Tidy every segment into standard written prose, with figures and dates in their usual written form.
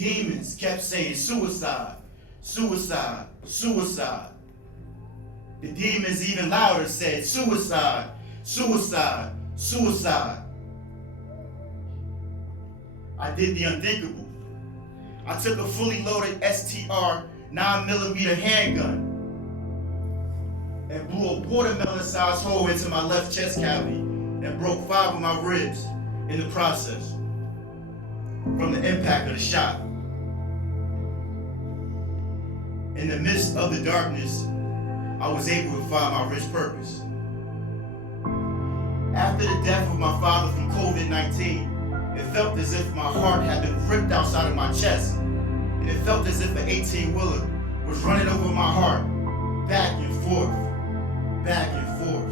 demons kept saying suicide, suicide, suicide. The demons even louder said suicide, suicide, suicide. I did the unthinkable. I took a fully loaded STR 9mm handgun and blew a watermelon-sized hole into my left chest cavity and broke 5 of my ribs in the process from the impact of the shot. In the midst of the darkness, I was able to find my rich purpose. After the death of my father from COVID-19, it felt as if my heart had been ripped outside of my chest, and it felt as if an 18-wheeler was running over my heart, back and forth, back and forth,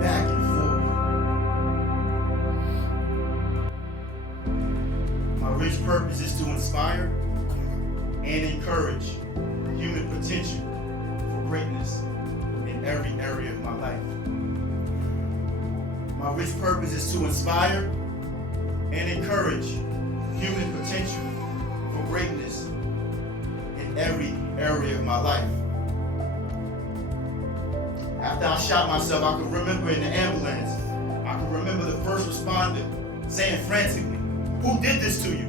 back and forth. My rich purpose is to inspire and encourage human potential for greatness in every area of my life. My rich purpose is to inspire and encourage human potential for greatness in every area of my life. After I shot myself, I could remember in the ambulance, I could remember the first responder saying frantically, "Who did this to you?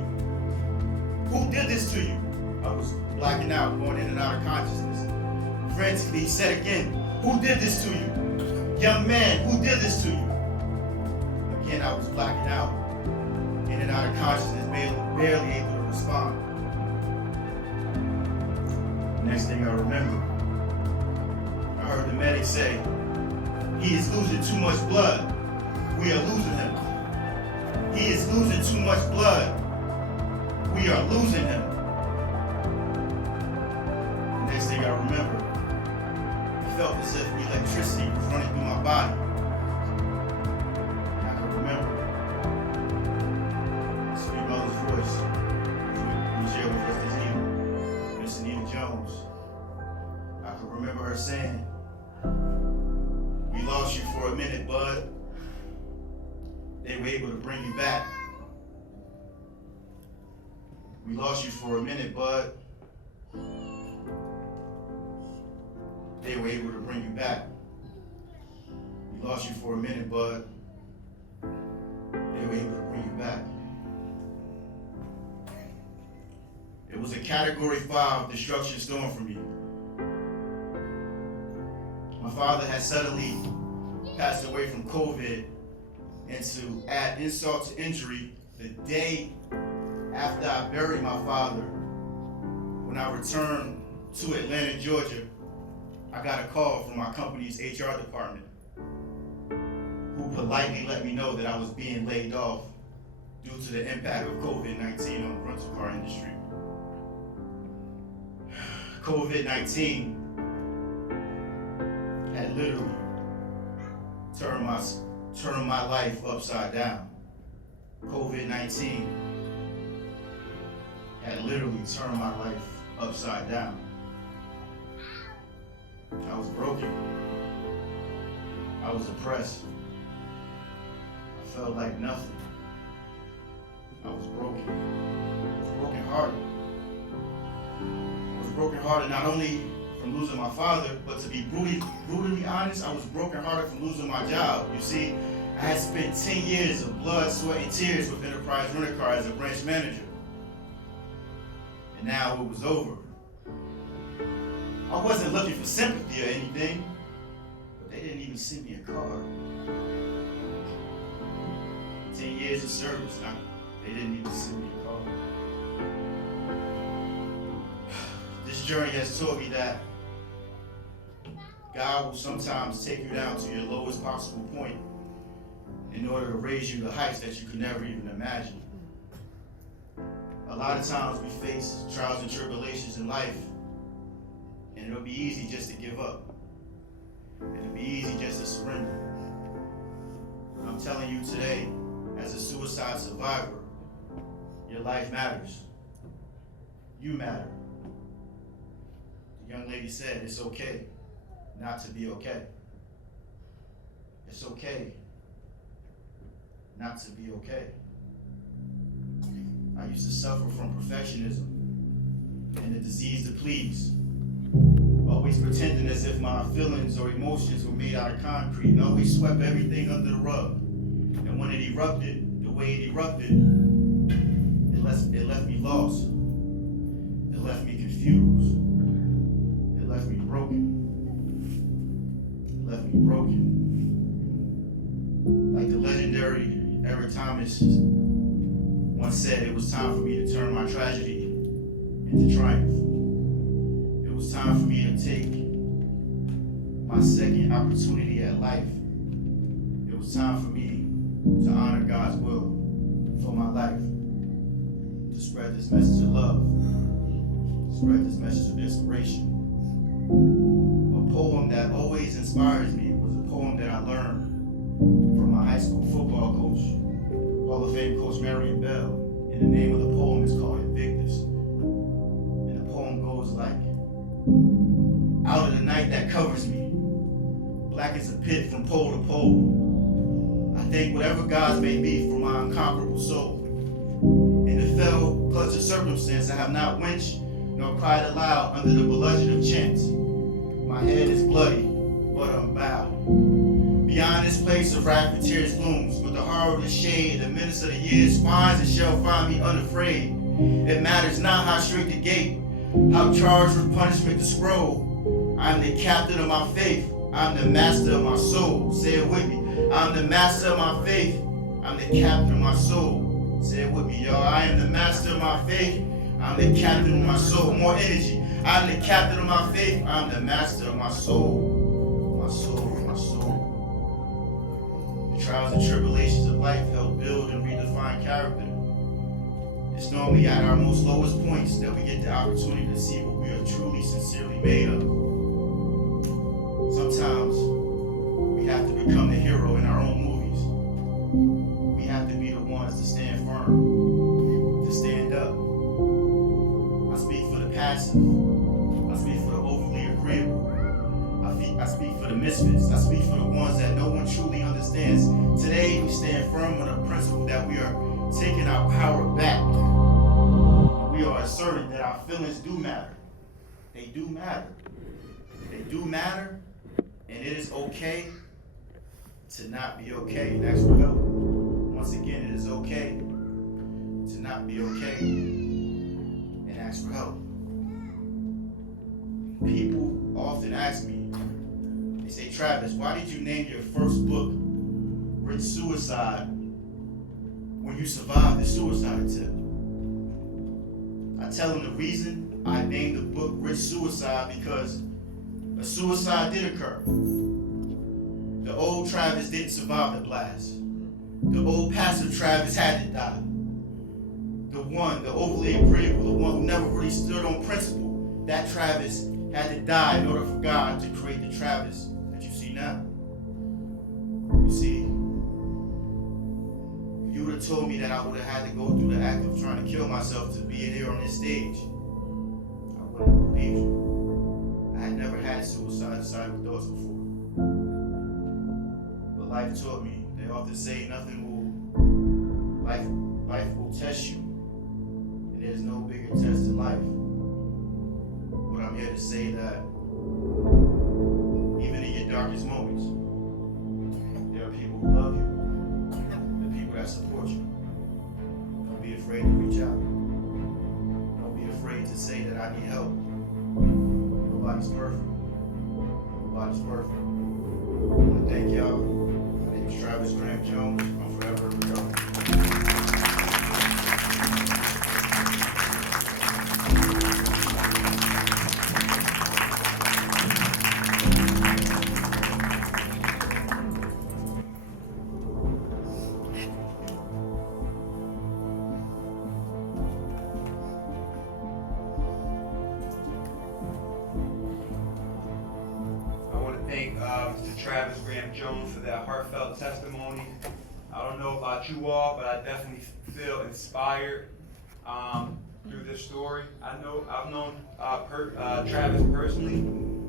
Who did this to you?" I was blacking out, going in and out of consciousness. Frantically, he said again, "Who did this to you? Young man, who did this to you?" Again, I was blacking out, in and out of consciousness, barely able to respond. Next thing I remember, I heard the medic say, "He is losing too much blood. We are losing him. He is losing too much blood. We are losing him." The next thing I remember, it felt as if electricity was running through my body. I can remember sweet mother's voice, who shared with us this evening, Miss Anita Jones. I can remember her saying, "We lost you for a minute, bud. They were able to bring you back. We lost you for a minute, bud. They were able to bring you back. We lost you for a minute, bud. They were able to bring you back." It was a Category 5 destruction storm for me. My father had suddenly passed away from COVID, and to add insult to injury, the day after I buried my father, when I returned to Atlanta, Georgia, I got a call from my company's HR department, who politely let me know that I was being laid off due to the impact of COVID-19 on the rental car industry. COVID-19 had literally turned my life upside down. COVID-19 had literally turned my life upside down. I was broken. I was oppressed. I felt like nothing. I was broken. I was brokenhearted. I was brokenhearted not only from losing my father, but to be brutally honest, I was brokenhearted from losing my job. You see, I had spent 10 years of blood, sweat, and tears with Enterprise Rent-A-Car as a branch manager. And now it was over. I wasn't looking for sympathy or anything, but they didn't even send me a card. 10 years of service, they didn't even send me a card. This journey has taught me that God will sometimes take you down to your lowest possible point in order to raise you to heights that you could never even imagine. A lot of times we face trials and tribulations in life, and it'll be easy just to give up. It'll be easy just to surrender. But I'm telling you today, as a suicide survivor, your life matters. You matter. The young lady said, it's okay not to be okay. It's okay not to be okay. I used to suffer from perfectionism and the disease to please, always pretending as if my feelings or emotions were made out of concrete, and always swept everything under the rug. And when it erupted, the way it erupted, it left me lost. It left me confused. It left me broken. It left me broken. Like the legendary Eric Thomas once said, it was time for me to turn my tragedy into triumph. It was time for me to take my second opportunity at life. It was time for me to honor God's will for my life, to spread this message of love, to spread this message of inspiration. A poem that always inspires me was a poem that I learned from my high school football coach, Hall of Fame Coach Marion Bell. And the name of the poem is called Invictus. And the poem goes like, out of the night that covers me, black as a pit from pole to pole, I thank whatever gods may be for my unconquerable soul. In the fell clutch of circumstance, I have not winced nor cried aloud under the bludgeon of chance. My head is bloody, but I'm bowed. Beyond this place of wrath and tears looms, but the horror of the shade, the menace of the years finds and shall find me unafraid. It matters not how straight the gate, how charged with punishment the scroll. I'm the captain of my faith, I'm the master of my soul. Say it with me. I'm the master of my faith, I'm the captain of my soul. Say it with me, y'all. I am the master of my faith, I'm the captain of my soul. More energy. I'm the captain of my faith, I'm the master of my soul. My soul, my soul. The trials and tribulations of life help build and redefine character. It's normally at our most lowest points that we get the opportunity to see what we are truly, sincerely made of. Sometimes we have to become the hero in our own movies. We have to be the ones to stand firm, to stand up. I speak for the passive. I speak for the overly agreeable. I speak for the misfits. I speak for the ones that no one truly understands. Today, we stand firm on the principle that we are taking our power back. We are asserting that our feelings do matter. They do matter. They do matter, and it is okay to not be okay and ask for help. Once again, it is okay to not be okay and ask for help. People often ask me, they say, Travis, why did you name your first book Rich Suicide when you survived the suicide attempt? I tell them the reason I named the book Rich Suicide because a suicide did occur. The old Travis didn't survive the blast. The old passive Travis had to die. The overly agreeable, the one who never really stood on principle, that Travis had to die in order for God to create the Travis that you see now. You see, if you would have told me that I would have had to go through the act of trying to kill myself to be here on this stage, I wouldn't have believed you. I had never had suicidal thoughts before. But life taught me. They often say life will test you. And there's no bigger test in life. But I'm here to say that even in your darkest moments, there are people who love you, the people that support you. Don't be afraid to reach out. Don't be afraid to say that I need help. Nobody's perfect. Nobody's perfect. I want to thank y'all. My name is Travis Graham Jones. I'm forever recovered. Thank Mr. Travis Graham Jones for that heartfelt testimony. I don't know about you all, but I definitely feel inspired through this story. I've known Travis personally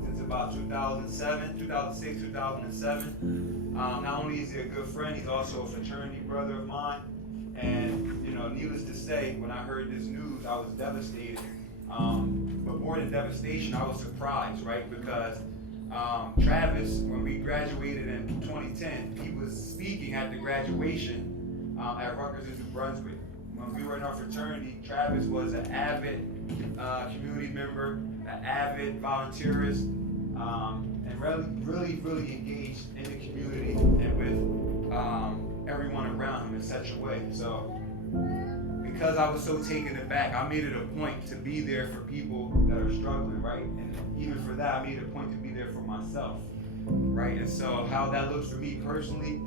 since about 2006, 2007. Not only is he a good friend, he's also a fraternity brother of mine. And needless to say, when I heard this news, I was devastated. But more than devastation, I was surprised, right? Because Travis, when we graduated in 2010, he was speaking at the graduation at Rutgers in New Brunswick. When we were in our fraternity, Travis was an avid community member, an avid volunteerist, and really engaged in the community and with everyone around him in such a way. So because I was so taken aback, I made it a point to be there for people that are struggling, right? And even for that, I made it a point to be there for myself, right? And so how that looks for me personally,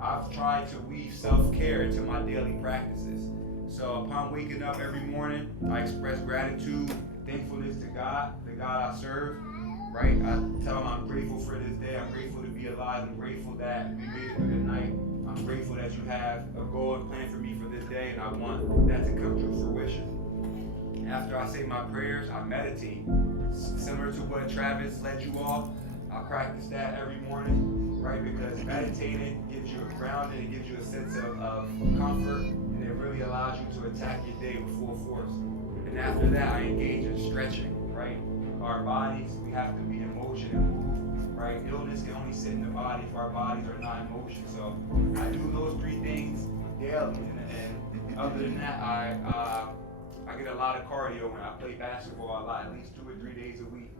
I've tried to weave self-care into my daily practices. So upon waking up every morning, I express gratitude, thankfulness to God, the God I serve, right? I tell him I'm grateful for this day. I'm grateful to be alive. I'm grateful that we made it through the night. I'm grateful that you have a goal and plan for me for this day, and I want that to come to fruition. After I say my prayers, I meditate. Similar to what Travis led you all, I practice that every morning, right? Because meditating gives you a grounding, it gives you a sense of comfort, and it really allows you to attack your day with full force. And after that, I engage in stretching, right? Our bodies, we have to be in motion and move, right? Illness can only sit in the body if our bodies are not in motion. So I do those 3 things daily, and other than that, I get a lot of cardio when I play basketball a lot, at least 2 or 3 days a week.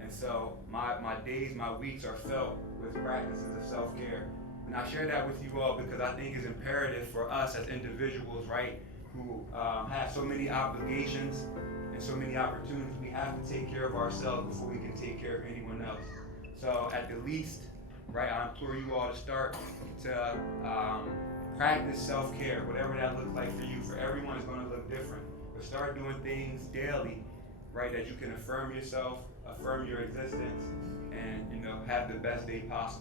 And so my days, my weeks are filled with practices of self-care. And I share that with you all because I think it's imperative for us as individuals, right, who have so many obligations and so many opportunities. We have to take care of ourselves before we can take care of anyone else. So at the least, right, I implore you all to start to practice self-care, whatever that looks like for you. For everyone, it's going to look different. But start doing things daily, right, that you can affirm yourself, affirm your existence, and have the best day possible.